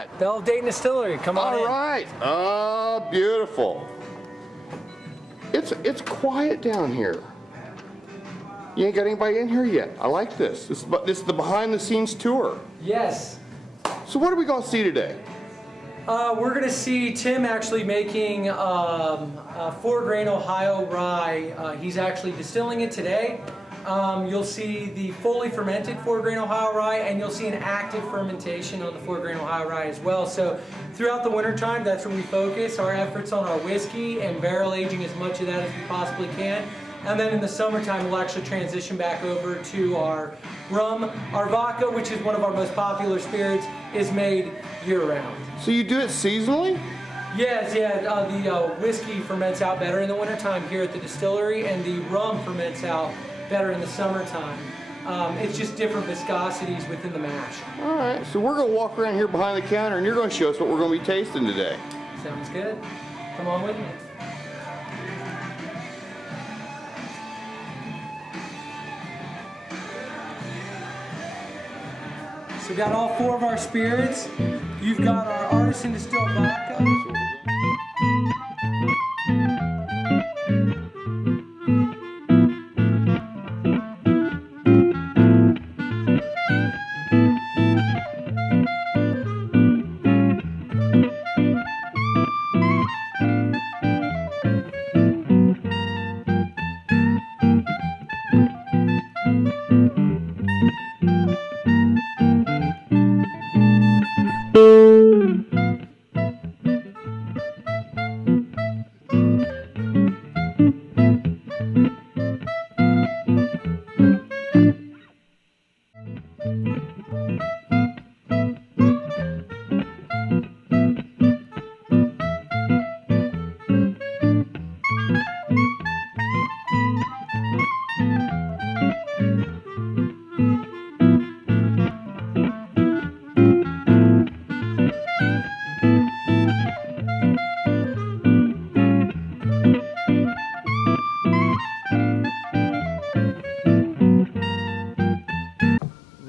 at? Belle of Dayton Distillery. Come on in. All right. Oh, beautiful. It's quiet down here. You ain't got anybody in here yet. I like this. This is the behind-the-scenes tour. Yes. So what are we going to see today? We're going to see Tim actually making a 4-grain Ohio rye. He's actually distilling it today. You'll see the fully fermented 4-grain Ohio rye, and you'll see an active fermentation on the 4-grain Ohio rye as well. So throughout the wintertime, that's where we focus our efforts on our whiskey and barrel aging as much of that as we possibly can. And then in the summertime, we'll actually transition back over to our rum. Our vodka, which is one of our most popular spirits, is made year-round. So you do it seasonally? Yes, yeah. The whiskey ferments out better in the wintertime here at the distillery, and the rum ferments out better in the summertime. It's just different viscosities within the mash. All right, so we're going to walk around here behind the counter, and you're going to show us what we're going to be tasting today. Sounds good. Come on with me. So we've got all 4 of our spirits. You've got our artisan distilled vodka.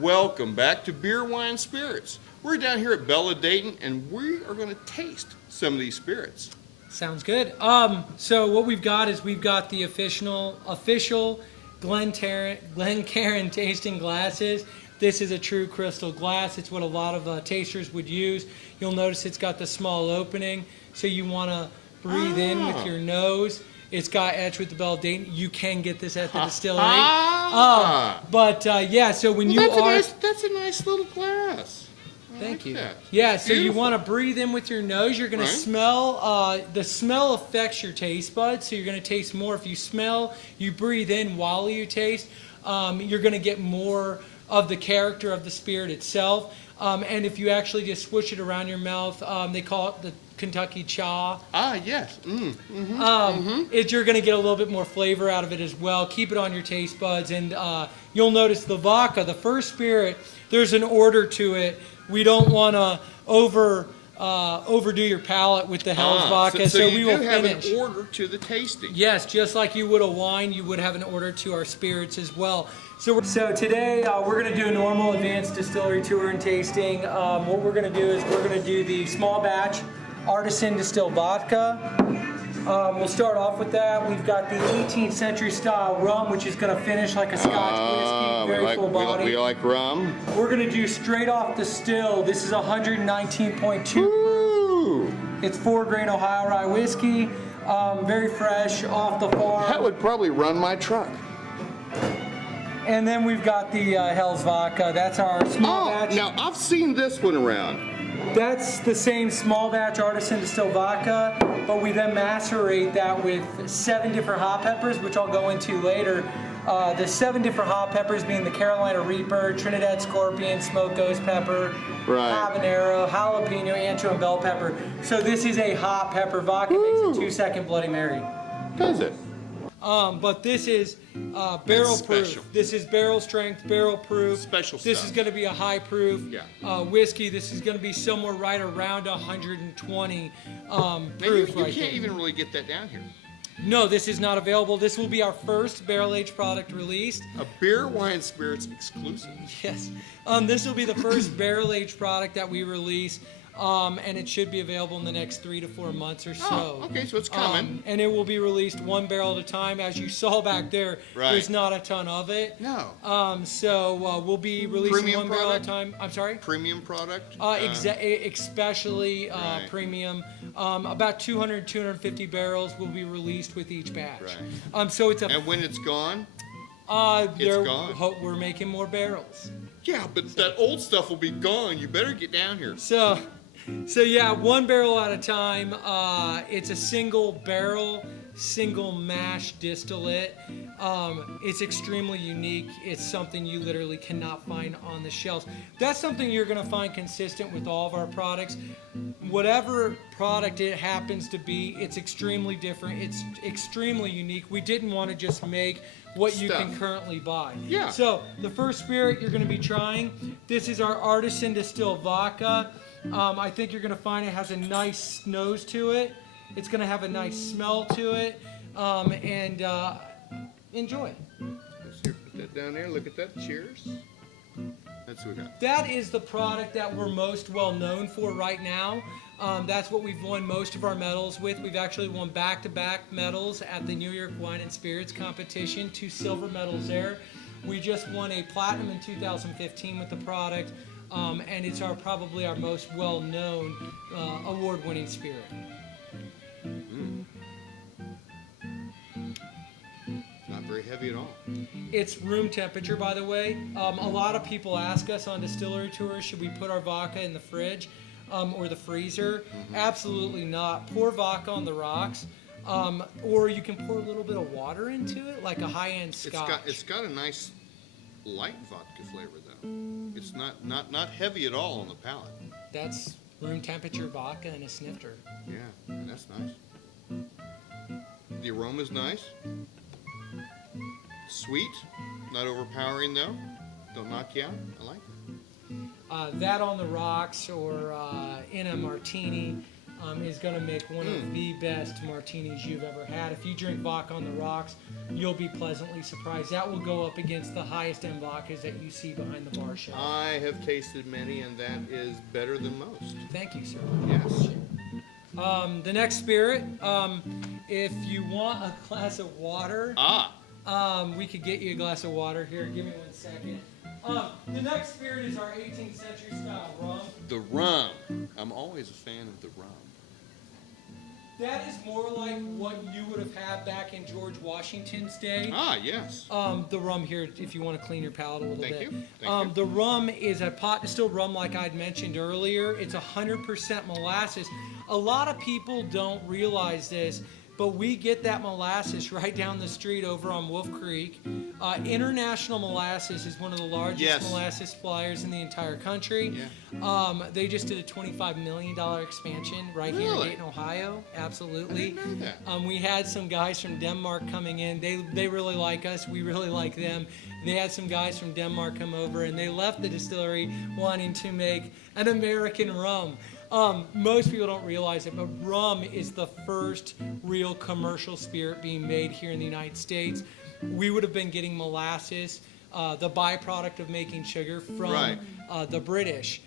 Welcome back to Beer, Wine, Spirits. We're down here at Belle of Dayton, and we are going to taste some of these spirits. Sounds good. So what we've got is we've got the official Glencairn tasting glasses. This is a true crystal glass. It's what a lot of tasters would use. You'll notice it's got the small opening, so you want to breathe in with your nose. It's got etched with the Belle of Dayton. You can get this at the distillery. Yeah, so when that's a nice little glass. Thank you. That. Yeah, so Beautiful. you want to breathe in with your nose. You're going to smell. The smell affects your taste buds, so you're going to taste more. If you smell, you breathe in while you taste. You're going to get more of the character of the spirit itself. And if you actually just swoosh it around your mouth, they call it the Kentucky Cha. Ah, yes. You're going to get a little bit more flavor out of it as well. Keep it on your taste buds, and you'll notice the vodka, the first spirit, there's an order to it. We don't want to overdo your palate with the Hell's vodka, so we will have finish. An order to the tasting. Yes, just like you would a wine, you would have an order to our spirits as well. So today we're going to do a normal advanced distillery tour and tasting. What we're going to do is we're going to do the small batch artisan distilled vodka. We'll start off with that. We've got the 18th century style rum, which is going to finish like a Scotch whiskey, very full body. We like rum. We're going to do straight off the still. This is 119.2. It's 4-grain Ohio rye whiskey, very fresh off the farm. That would probably run my truck. And then we've got the Hell's vodka. That's our small batch. Now I've seen this one around. That's the same small batch artisan distilled vodka, but we then macerate that with 7 different hop peppers, which I'll go into later. The 7 different hop peppers being the Carolina Reaper, Trinidad Scorpion, Smoked Ghost Pepper, Habanero, Jalapeno, Ancho, and Bell Pepper. So this is a hot pepper vodka. Makes a 2-second Bloody Mary. Does it? But this is barrel proof. This is barrel strength, barrel proof. Special This stuff. is going to be a high proof whiskey. This is going to be somewhere right around 120 proof. You can't even really get that down here. No, this is not available. This will be our first barrel-aged product released. A Beer, Wine, Spirits exclusive. Yes. This will be the first barrel-aged product that we release. and it should be available in the next 3 to 4 months or so. Oh, okay, so it's coming. And it will be released one barrel at a time. As you saw back there, Right. there's not a ton of it. No. So we'll be releasing Premium one barrel at a product? time. I'm sorry? Premium product? Especially Right. premium. About 200, 250 barrels will be released with each batch. Right. So it's And when it's gone? they're- gone. We're making more barrels. Yeah, but that old stuff will be gone. You better get down here. So yeah, one barrel at a time. It's a single barrel, single mash distillate. It's extremely unique. It's something you literally cannot find on the shelves. That's something you're going to find consistent with all of our products. Whatever product it happens to be, it's extremely different. It's extremely unique. We didn't want to just make what you can currently buy. Yeah. So the first spirit you're going to be trying, this is our artisan distilled vodka. I think you're going to find it has a nice nose to it. It's going to have a nice smell to it. And enjoy. Let's here, put that down there. Look at that. Cheers. That's what we got. That is the product that we're most well known for right now. That's what we've won most of our medals with. We've actually won back-to-back medals at the New York Wine and Spirits competition, 2 silver medals there. We just won a platinum in 2015 with the product, and it's probably our most well-known award-winning spirit. Not very heavy at all. It's room temperature, by the way. A lot of people ask us on distillery tours, should we put our vodka in the fridge or the freezer? Absolutely not. Pour vodka on the rocks, or you can pour a little bit of water into it, like a high-end scotch. It's got a nice light vodka flavor though. It's not heavy at all on the palate. That's room temperature vodka and a snifter. Yeah, that's nice. The aroma's nice. Sweet, not overpowering though. Don't knock you out. I like it. That on the rocks or in a martini is going to make one of the best martinis you've ever had. If you drink vodka on the rocks, you'll be pleasantly surprised. That will go up against the highest end vodkas that you see behind the bar shelf. I have tasted many, and that is better than most. Thank you, sir. Yes. The next spirit, if you want a glass of water, we could get you a glass of water here. Give me 1 second. The next spirit is our 18th century style rum. The rum. I'm always a fan of the rum. That is more like what you would have had back in George Washington's day. Yes. The rum here, if you want to clean your palate a little bit. Thank you. The rum is a pot distilled rum, like I'd mentioned earlier. It's 100% molasses. A lot of people don't realize this, but we get that molasses right down the street over on Wolf Creek. International Molasses is one of the largest molasses suppliers in the entire country. Yeah. They just did a $25 million expansion right here in Dayton, Ohio. Absolutely. I didn't know that. We had some guys from Denmark coming in. They really like us. We really like them. They had some guys from Denmark come over, and they left the distillery wanting to make an American rum. Most people don't realize it, but rum is the first real commercial spirit being made here in the United States. We would have been getting molasses, the byproduct of making sugar, from the British.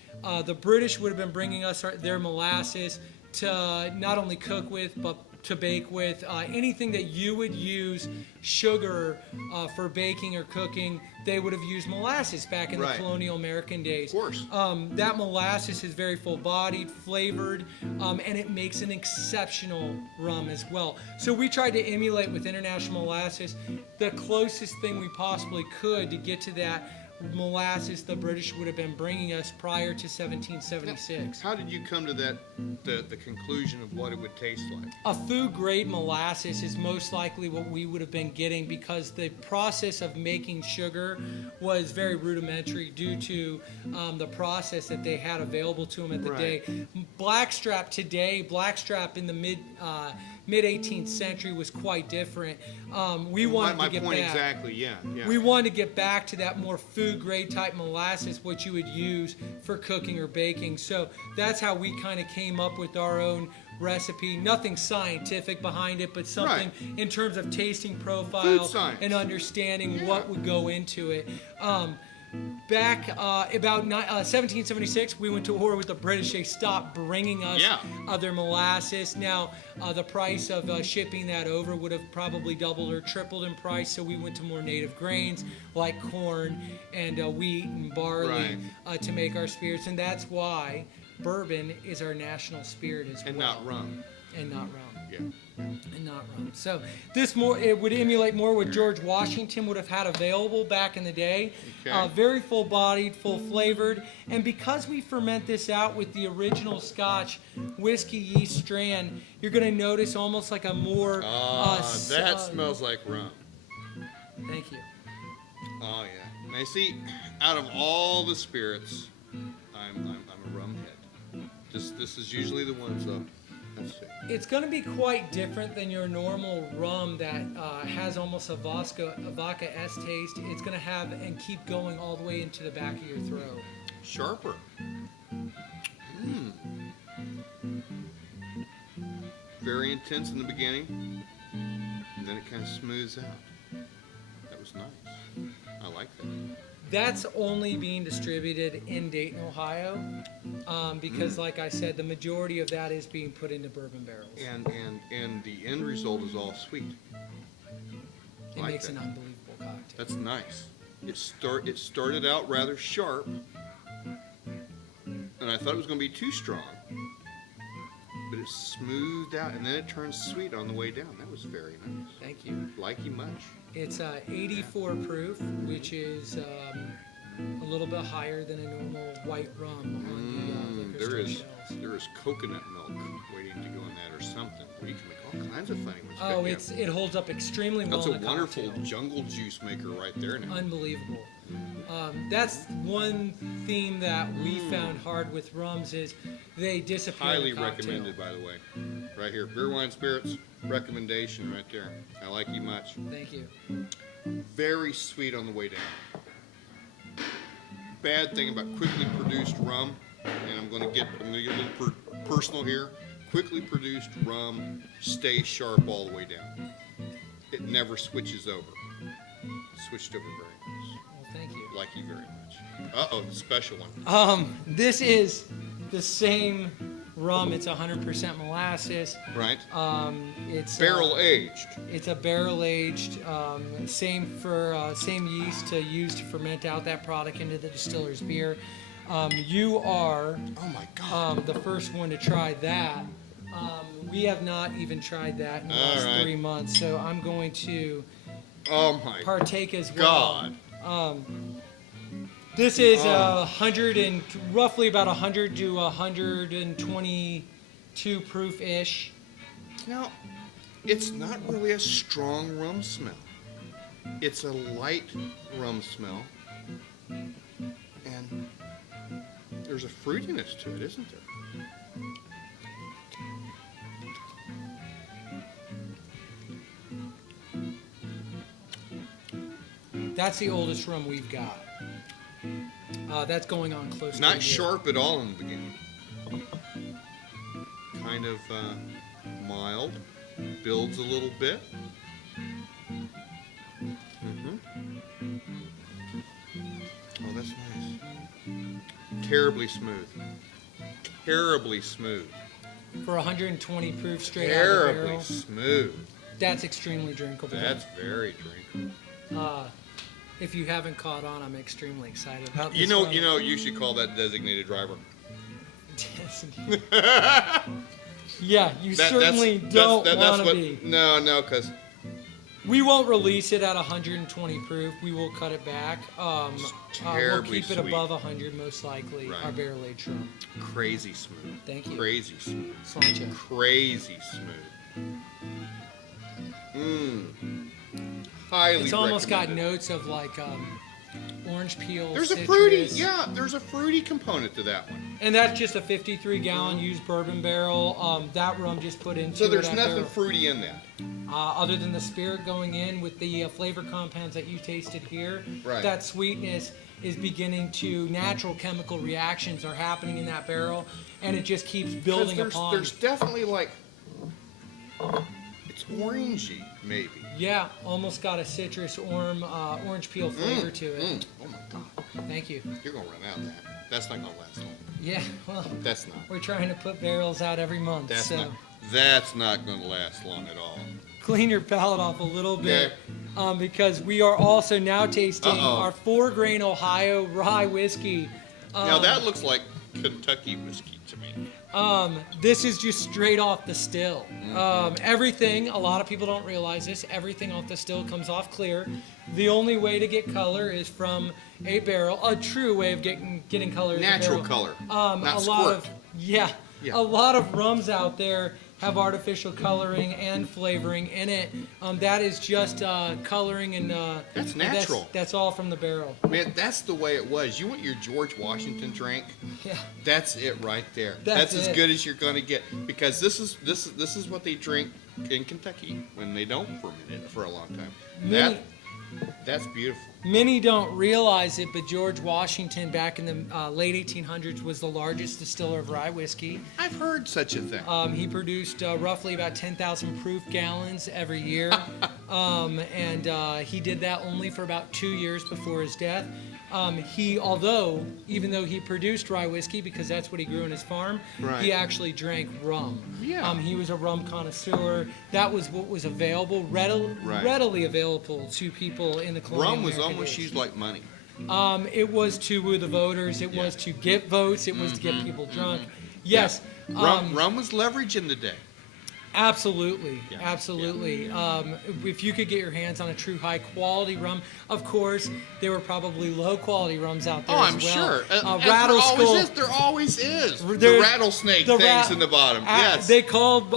The British would have been bringing us their molasses to not only cook with, but to bake with. Anything that you would use sugar for baking or cooking, they would have used molasses back in the colonial American days. Of course. That molasses is very full-bodied, flavored, and it makes an exceptional rum as well. So we tried to emulate with International Molasses the closest thing we possibly could to get to that molasses the British would have been bringing us prior to 1776. How did you come to that, the conclusion of what it would taste like? A food-grade molasses is most likely what we would have been getting, because the process of making sugar was very rudimentary due to the process that they had available to them at the day. Blackstrap in the mid 18th century was quite different. We wanted to get back. Exactly, yeah. We wanted to get back to that more food-grade type molasses, what you would use for cooking or baking. So that's how we kind of came up with our own recipe. Nothing scientific behind it, but something in terms of tasting profile and understanding what would go into it. Back about 1776, we went to war with the British. They stopped bringing us their molasses. Now, the price of shipping that over would have probably doubled or tripled in price, so we went to more native grains like corn and wheat and barley to make our spirits, and that's why bourbon is our national spirit as well. And not rum. And not rum. Yeah. And not rum. So it would emulate more what George Washington would have had available back in the day. Okay. Very full-bodied, full-flavored, and because we ferment this out with the original Scotch whiskey yeast strand, you're going to notice almost like a more. That smells like rum. Thank you. Oh yeah. Now see, out of all the spirits, I'm a rum head. This is usually the ones though. Let's see. It's going to be quite different than your normal rum that has almost a vodka-esque taste. It's going to have and keep going all the way into the back of your throat. Sharper. Very intense in the beginning, and then it kind of smooths out. That was nice. I like that. That's only being distributed in Dayton, Ohio, because, like I said, the majority of that is being put into bourbon barrels. And the end result is all sweet. It makes an unbelievable cocktail. That's nice. It started out rather sharp, and I thought it was going to be too strong, but it smoothed out, and then it turned sweet on the way down. That was very nice. Thank you. Like you much. It's 84 proof, which is a little bit higher than a normal white rum on the liquor store shelves. There is coconut milk waiting to go in that or something. Well, you can make all kinds of funny ones. It holds up extremely well. That's a wonderful jungle juice maker right there now. Unbelievable. That's one theme that we found hard with rums is they disappear. Highly in a cocktail. recommended, by the way. Right here, Beer, Wine, Spirits recommendation right there. I like you much. Thank you. Very sweet on the way down. Bad thing about quickly produced rum, and I'm going to get a little personal here. Quickly produced rum stays sharp all the way down. It never switches over. It switched over very nice. Well, thank you. Like you very much. Uh-oh, the special one. This is the same rum. It's 100% molasses. Right. It's barrel aged. It's a barrel aged. Same yeast to use to ferment out that product into the distiller's beer. You are oh my God. the first one to try that. We have not even tried that in the last 3 months, so I'm going to partake as well. God. This is roughly about 100 to 122 proof-ish. Now, it's not really a strong rum smell. It's a light rum smell. And there's a fruitiness to it, isn't there? That's the oldest rum we've got. That's going on close to Not sharp at all in the beginning. Kind of mild. Builds a little bit. Oh, that's nice. Terribly smooth. Terribly smooth. For 120 proof straight out of the barrel. Terribly smooth. That's extremely drinkable. That's very drinkable. If you haven't caught on, I'm extremely excited about this. You know, you should call that designated driver. Yeah, you certainly don't want to be. No, because we won't release it at 120 proof. We will cut it back. We'll keep it above 100 most likely. Right. Our barrel aged rum. Crazy smooth. Thank you. Crazy smooth. Sláinte. Crazy smooth. Highly It's almost got recommended. notes of like orange peel. There's citrus. a fruity, there's a fruity component to that one. And that's just a 53-gallon used bourbon barrel. That rum just put into So there's that nothing barrel. fruity in that. Other than the spirit going in with the flavor compounds that you tasted here. Right. That sweetness is begining to, natural chemical reactions are happening in that barrel, and it just keeps building upon. There's definitely like, it's orangey maybe. Yeah, almost got a citrus orange peel flavor to it. Oh my God. Thank you. You're gonna run out of that. That's not gonna last long. Yeah, well, That's not. we're trying to put barrels out every month, That's so not. That's not gonna last long at all. clean your palate off a little bit, because we are also now tasting our 4-grain Ohio rye whiskey. Now that looks like Kentucky whiskey to me. This is just straight off the still. Everything, a lot of people don't realize this, everything off the still comes off clear. The only way to get color is from a barrel. A true way of getting color is Natural a barrel. color, not a lot squirt. of a lot of rums out there have artificial coloring and flavoring in it. That is just coloring and That's natural. That's all from the barrel. Man, that's the way it was. You want your George Washington drink? Yeah. That's it right there. That's as it. good as you're gonna get, because this is what they drink in Kentucky when they don't ferment it for a long time. That's beautiful. Many don't realize it, but George Washington back in the late 1800s was the largest distiller of rye whiskey. I've heard such a thing. He produced roughly about 10,000 proof gallons every year, and he did that only for about 2 years before his death. Even though he produced rye whiskey because that's what he grew on his farm, he actually drank rum. Yeah. He was a rum connoisseur. That was what was available, readily available to people in the colonial Rum was American almost days. used like money. It was to woo the voters. It was to get votes. It was to get people drunk. Yes. Rum was leverage in the day. Absolutely, absolutely. If you could get your hands on a true high quality rum, of course, there were probably low quality rums out there. I'm as well. sure. Rattleskull. There always is. The There- rattlesnake the things ra- in the bottom. Yes. They called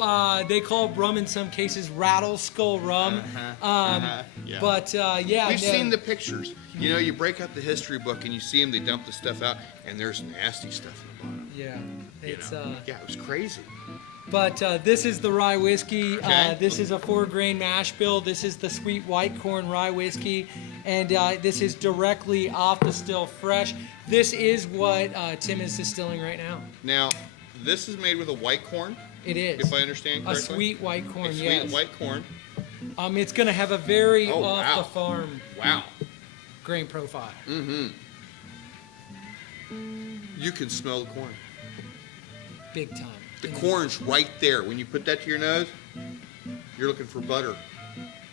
rum in some cases rattleskull rum. Yeah. But We've seen the pictures. You know, you break out the history book and you see them. They dump the stuff out, and there's nasty stuff in the bottom. Yeah, it's Yeah, it was crazy. But this is the rye whiskey. Okay. This is a 4-grain mash bill. This is the sweet white corn rye whiskey. And this is directly off the still fresh. This is what Tim is distilling right now. Now, this is made with a white corn, It is. if I understand A correctly. sweet white corn, A sweet yes. white corn. It's going to have a very Oh, wow. off-the-farm Wow. grain profile. Mm-hmm. You can smell the corn. Big time. The corn's right there. When you put that to your nose, you're looking for butter.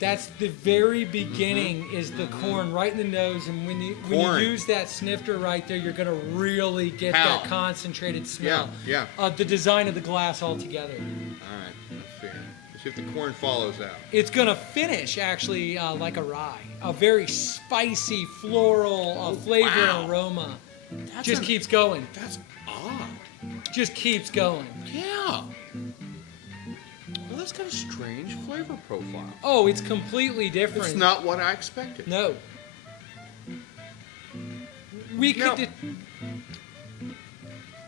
That's the very beginning is the corn right in the nose, and when you use that snifter right there, you're gonna really get that concentrated smell. Yeah. The design of the glass altogether. All right, that's fair. Let's see if the corn follows out. It's gonna finish actually like a rye, a very spicy floral flavor and aroma. Keeps going. That's odd. Just keeps going. Yeah. Well, that's got a strange flavor profile. Oh, it's completely different. It's not what I expected. No. We could.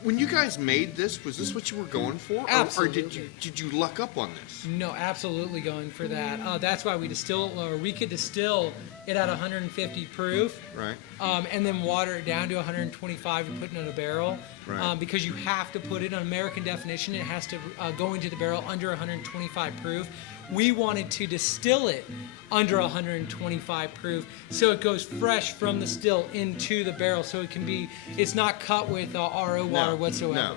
When you guys made this, was this what you were going for? Absolutely. Or did you luck up on this? No, absolutely going for that. That's why we could distill it at 150 proof. Right. And then water it down to 125 and put it in a barrel. Right. Because you have to put it on American definition. It has to go into the barrel under 125 proof. We wanted to distill it under 125 proof, so it goes fresh from the still into the barrel, so it's not cut with RO water whatsoever. No.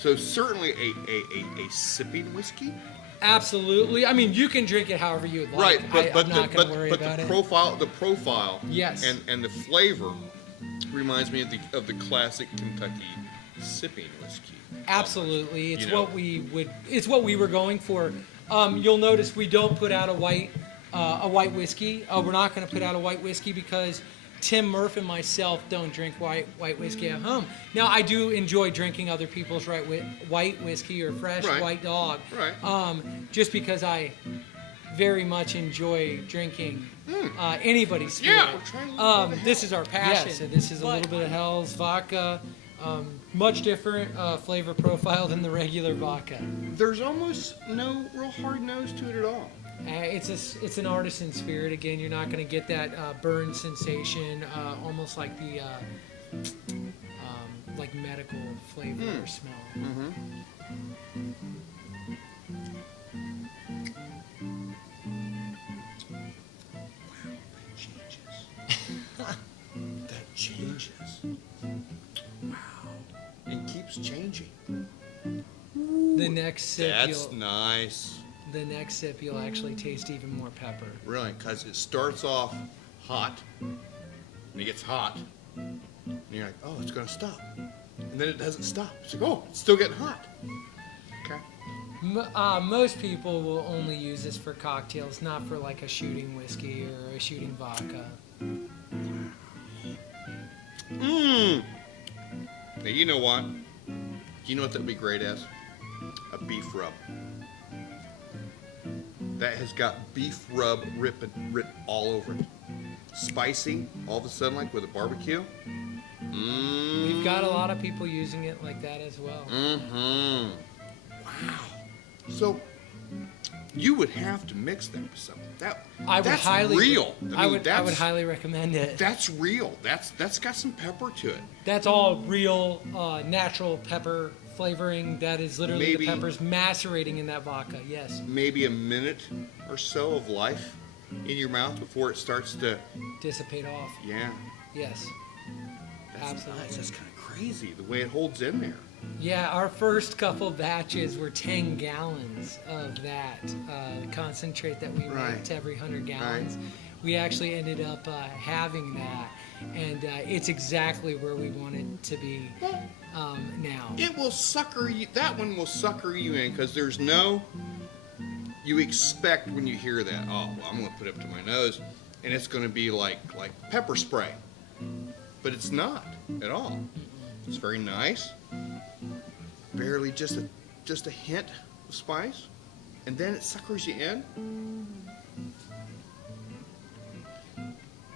So certainly a sipping whiskey. Absolutely. I mean, you can drink it however you would like. Right, but I'm not going to worry about the it. the profile, Yes. and the flavor reminds me of the classic Kentucky sipping whiskey. Absolutely. It's what we were going for. You'll notice we don't put out a white whiskey. We're not going to put out a white whiskey because Tim Murph and myself don't drink white whiskey at home. Now, I do enjoy drinking other people's white whiskey or fresh white dog. Right. Just because I very much enjoy drinking anybody's spirit. Yeah, we're trying to this is our passion. Yes. So this is a little bit of Hell's vodka. Much different flavor profile than the regular vodka. There's almost no real hard nose to it at all. It's an artisan spirit. Again, you're not going to get that burn sensation, almost like the like medical flavor or smell. Mm-hmm. That changes. Wow. It keeps changing. The next sip, That's nice. the next sip, you'll actually taste even more pepper. Really, because it starts off hot, and it gets hot, and you're like, oh, it's going to stop. And then it doesn't stop. It's like, oh, it's still getting hot. Okay. Most people will only use this for cocktails, not for like a shooting whiskey or a shooting vodka. Mmm. Now, you know what? You know what that would be great as? A beef rub. That has got beef rub written all over it. Spicy, all of a sudden, like with a barbecue. We've got a lot of people using it like that as well. Mm-hmm. Wow. So you would have to mix that with something. That's real. I would highly recommend it. That's real. That's got some pepper to it. That's all real, natural pepper flavoring. That is literally Maybe- the peppers macerating in that vodka. Yes. Maybe a minute or so of life in your mouth before it starts to. Dissipate off. Yeah. Yes. That's Absolutely. nice. That's kind of crazy the way it holds in there. Yeah, our first couple batches were 10 gallons of that concentrate that we Right. make to every 100 gallons. We actually ended up having that, and it's exactly where we want it to be now. It will sucker you. That one will sucker you in because there's no. You expect when you hear that, oh, well, I'm going to put it up to my nose, and it's going to be like pepper spray, but it's not at all. It's very nice. Barely just a hint of spice, and then it suckers you in.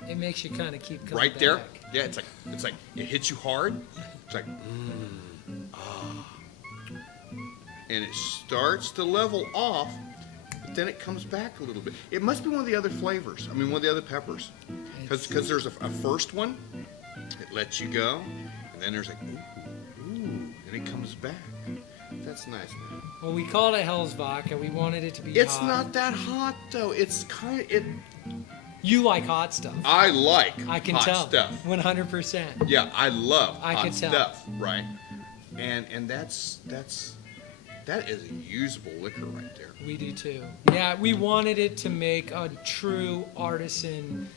It makes you kind of keep coming Right back. there. Yeah, it's like it hits you hard. It's like and it starts to level off, but then it comes back a little bit. It must be one of the other flavors. I mean, one of the other peppers, because there's a first one. It lets you go, and then there's like ooh, and it comes back. That's nice, man. Well, we called it Hell's Vodka. We wanted it to be It's hot. not that hot though. It's kind of it. You like hot stuff. I like I can hot tell. stuff. 100%. Yeah, I love I hot can tell. stuff, right? And that is a usable liquor right there. We do too. Yeah, we wanted it to make a true artisan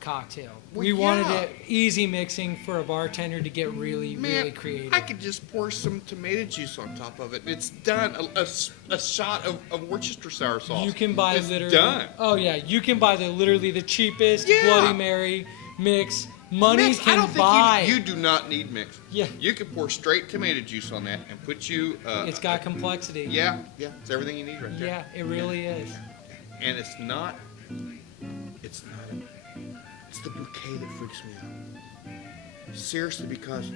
cocktail. Well, We wanted yeah. it easy mixing for a bartender to get really, Man, really creative. I could just pour some tomato juice on top of it. It's done. A shot of Worcestershire sauce. You can buy it's literally. done. Oh yeah, you can buy literally the cheapest Yeah. Bloody Mary mix. Money Mix, can I don't buy. think you do not need mix. Yeah. You can pour straight tomato juice on that and put you. It's got complexity. Yeah, it's everything you need right there. Yeah, it really is. And it's not. It's the bouquet that freaks me out. Seriously, because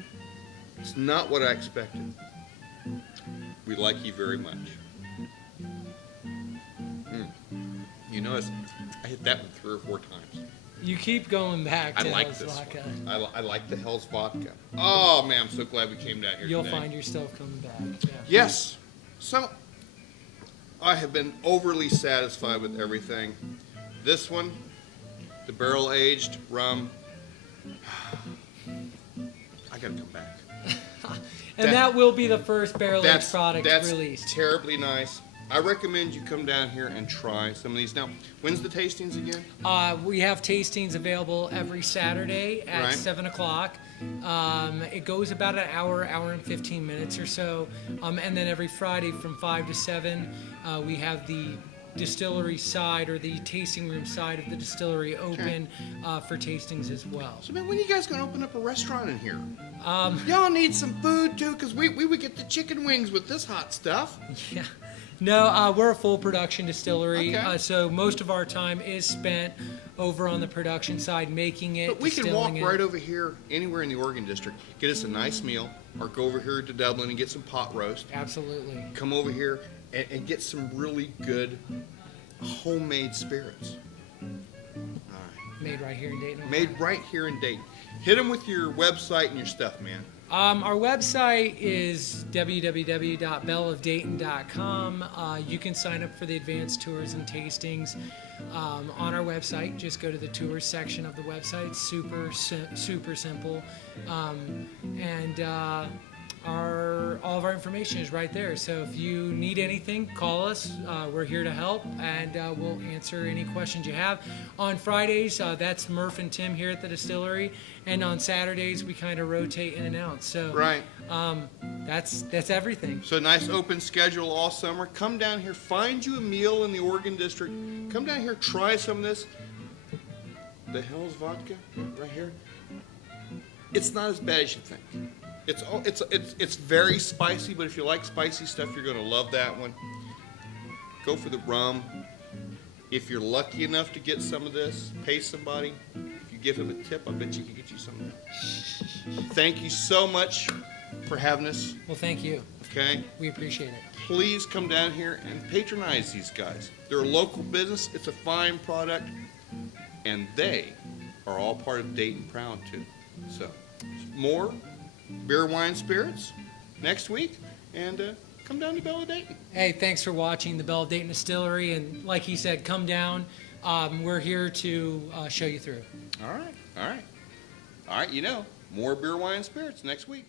it's not what I expected. We like you very much. You notice I hit that one 3 or 4 times. You keep going back I to like Hell's this Vodka. one. I like the Hell's Vodka. Oh man, I'm so glad we came down here You'll today. find yourself coming back. Yeah. Yes. So I have been overly satisfied with everything. This one, the barrel aged rum. I gotta come back. And that will be the first barrel aged That's product released. terribly nice. I recommend you come down here and try some of these. Now, when's the tastings again? We have tastings available every Saturday at Right. 7 o'clock. It goes about an hour and 15 minutes or so. And then every Friday from 5 to 7, we have the distillery side or the tasting room side of the distillery open for tastings as well. So, man, when are you guys gonna open up a restaurant in here? Y'all need some food too, cause we would get the chicken wings with this hot stuff. Yeah. No, we're a full production distillery, Okay. so most of our time is spent over on the production side, making it, But we can walk distilling it. right over here, anywhere in the Oregon District, get us a nice meal, or go over here to Dublin and get some pot roast. Absolutely. Come over here and get some really good homemade spirits. All right. Made right here in Dayton. Ohio. Made right here in Dayton. Hit them with your website and your stuff, man. Our website is www.belleofdayton.com. You can sign up for the advanced tours and tastings on our website. Just go to the tours section of the website. Super simple. All of our information is right there. So if you need anything, call us. We're here to help, and we'll answer any questions you have. On Fridays, that's Murph and Tim here at the distillery, and on Saturdays we kind of rotate in and out. So Right. That's everything. So nice open schedule all summer. Come down here, find you a meal in the Oregon District. Come down here, try some of this. The hell's vodka right here? It's not as bad as you think. It's very spicy, but if you like spicy stuff, you're gonna love that one. Go for the rum. If you're lucky enough to get some of this, pay somebody. If you give him a tip, I bet you can get you some of that. Thank you so much for having us. Well, thank you. Okay. We appreciate it. Please come down here and patronize these guys. They're a local business. It's a fine product, and they are all part of Dayton Proud too. So, more beer, wine, spirits next week, and come down to Belle of Dayton. Hey, thanks for watching the Belle of Dayton Distillery, and like he said, come down. We're here to show you through. All right, all right, all right. You know, more beer, wine, spirits next week.